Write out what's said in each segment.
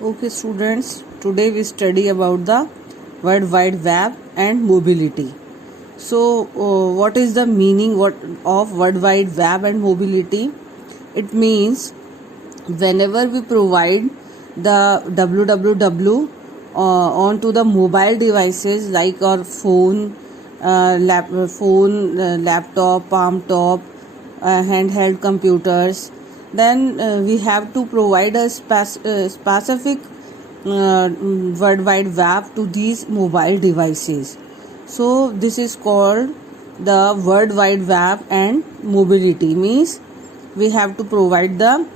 Okay, students, today we study about the World Wide Web and mobility. So, what is the meaning of World Wide Web and mobility? It means whenever we provide the www onto the mobile devices like our phone, laptop, palm top, handheld computers, then we have to provide a specific World Wide Web to these mobile devices. So this is called the World Wide Web and mobility. Means we have to provide the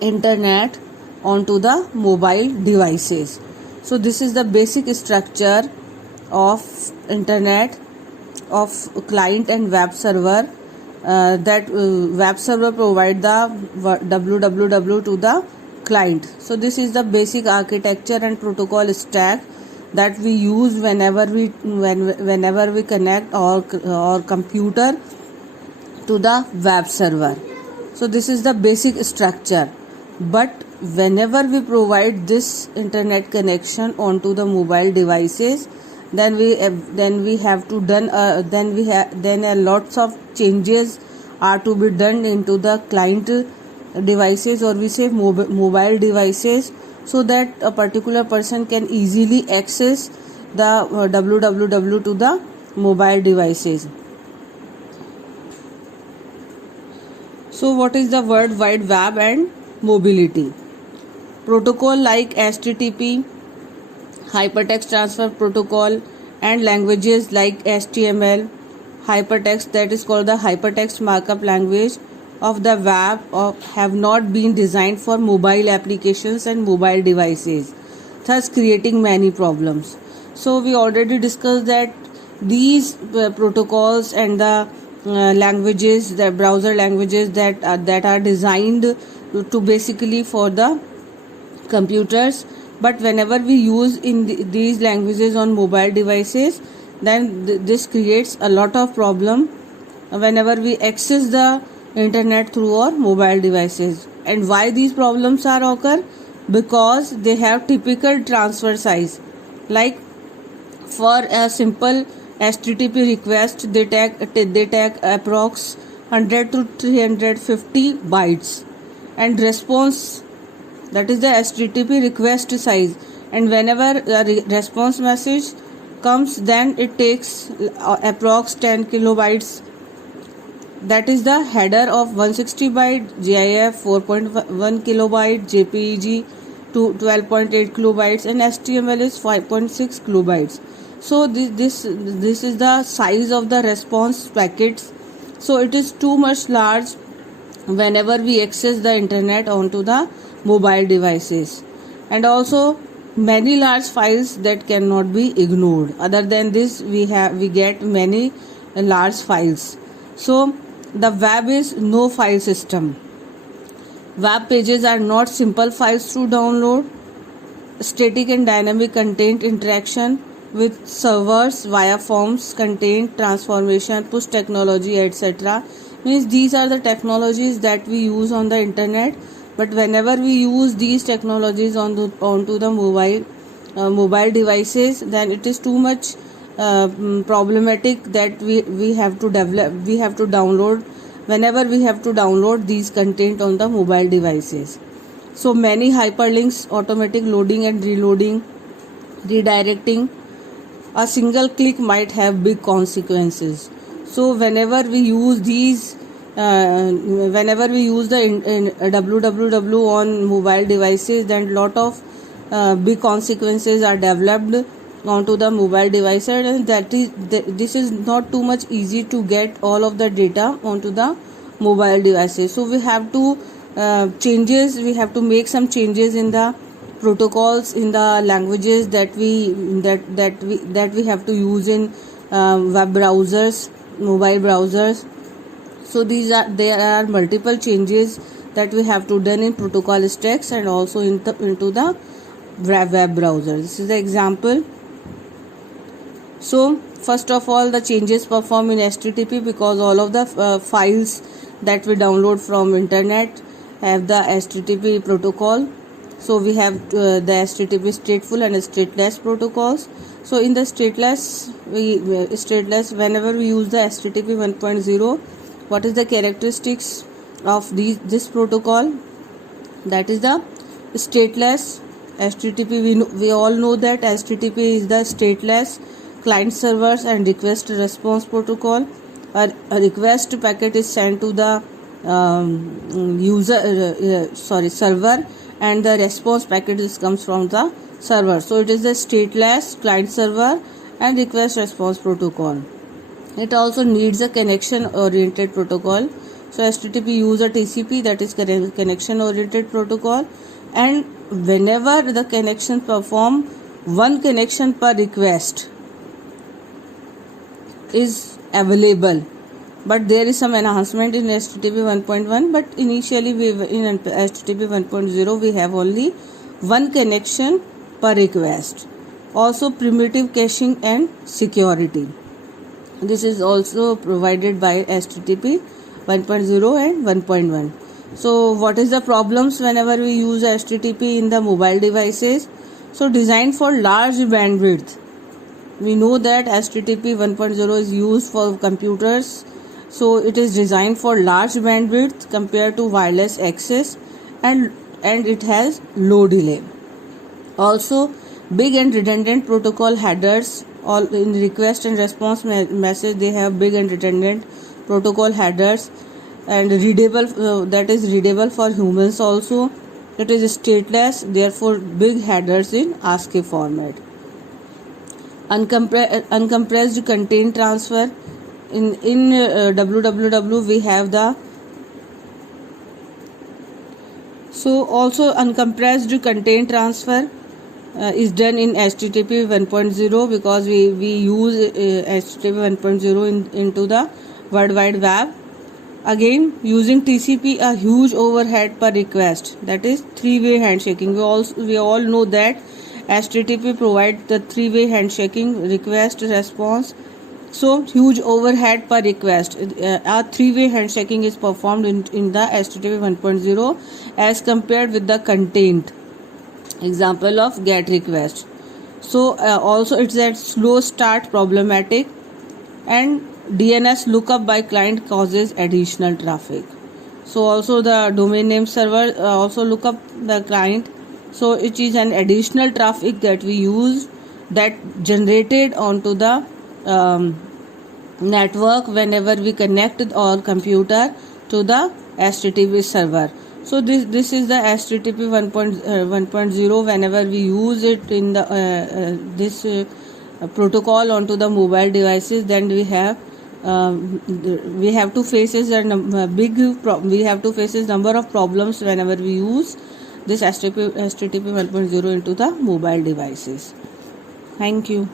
internet onto the mobile devices. So this is the basic structure of internet, of client and web server. That web server provide the www to the client. So this is the basic architecture and protocol stack that we use whenever we connect our computer to the web server. So this is the basic structure. But whenever we provide this internet connection onto the mobile devices, then we have to done then lots of changes are to be done into the client devices, or we say mobile devices, so that a particular person can easily access the www to the mobile devices. So what is the World Wide Web and mobility? Protocol like HTTP, Hypertext Transfer Protocol, and languages like HTML, hypertext, that is called the hypertext markup language of the web, have not been designed for mobile applications and mobile devices, thus creating many problems. So we already discussed that these protocols and the languages, the browser languages that are designed to basically for the computers, but whenever we use these languages on mobile devices, then this creates a lot of problem whenever we access the internet through our mobile devices. And why these problems are occur? Because they have typical transfer size. Like for a simple HTTP request, they take approx 100 to 350 bytes, and response, that is the HTTP request size, and whenever a response message comes, then it takes approx 10 kilobytes. That is the header of 160 byte, GIF 4.1 kilobyte, JPEG to 12.8 kilobytes, and HTML is 5.6 kilobytes. So this is the size of the response packets. So it is too much large whenever we access the internet onto the mobile devices. And also many large files that cannot be ignored. Other than this, we get many large files. So the web is no file system. Web pages are not simple files to download. Static and dynamic content interaction with servers via forms, content transformation, push technology, etc. Means these are the technologies that we use on the internet. But whenever we use these technologies onto the mobile devices, then it is too much problematic that we have to download. Whenever we have to download these content on the mobile devices, so many hyperlinks, automatic loading and reloading, redirecting, a single click might have big consequences. So whenever we use these whenever we use the www on mobile devices, then lot of big consequences are developed onto the mobile devices, and this is not too much easy to get all of the data onto the mobile devices. So we have to make some changes in the protocols, in the languages that we have to use in web browsers, mobile browsers. So there are multiple changes that we have to done in protocol stacks and also into the web browser. This is the example. So first of all, the changes performed in HTTP, because all of the files that we download from internet have the HTTP protocol. So we have the HTTP stateful and stateless protocols. So in the stateless, whenever we use the HTTP 1.0, what is the characteristics of this protocol? That is the stateless HTTP. We all know that HTTP is the stateless client servers and request response protocol. A request packet is sent to the server, and the response packet comes from the server. So it is the stateless client server and request response protocol. It also needs a connection oriented protocol. So HTTP use a TCP, that is connection oriented protocol, and whenever the connection perform one connection per request is available, but there is some enhancement in HTTP 1.1, but initially in HTTP 1.0 we have only one connection per request. Also primitive caching and security, this is also provided by HTTP 1.0 and 1.1. So what is the problems whenever we use HTTP in the mobile devices? So designed for large bandwidth. We know that HTTP 1.0 is used for computers, so it is designed for large bandwidth compared to wireless access, and it has low delay. Also big and redundant protocol headers. All in request and response message they have big and redundant protocol headers, and readable, that is readable for humans also. It is stateless, therefore big headers in ASCII format. Uncompressed content transfer. In www we have the, so also uncompressed content transfer is done in HTTP 1.0, because we use HTTP 1.0 into the World Wide Web. Again, using TCP, a huge overhead per request, that is three-way handshaking. We all know that HTTP provides the three-way handshaking, request response. So huge overhead per request. A three-way handshaking is performed in the HTTP 1.0 as compared with the content. Example of GET request. So also it's that slow start problematic, and DNS lookup by client causes additional traffic. So also the domain name server also look up the client. So it is an additional traffic that we use, that generated onto the network whenever we connect our computer to the HTTP server. So this is the HTTP 1.0. Whenever we use it in the this protocol onto the mobile devices, then we have to face number of problems whenever we use this HTTP 1.0 into the mobile devices. Thank you.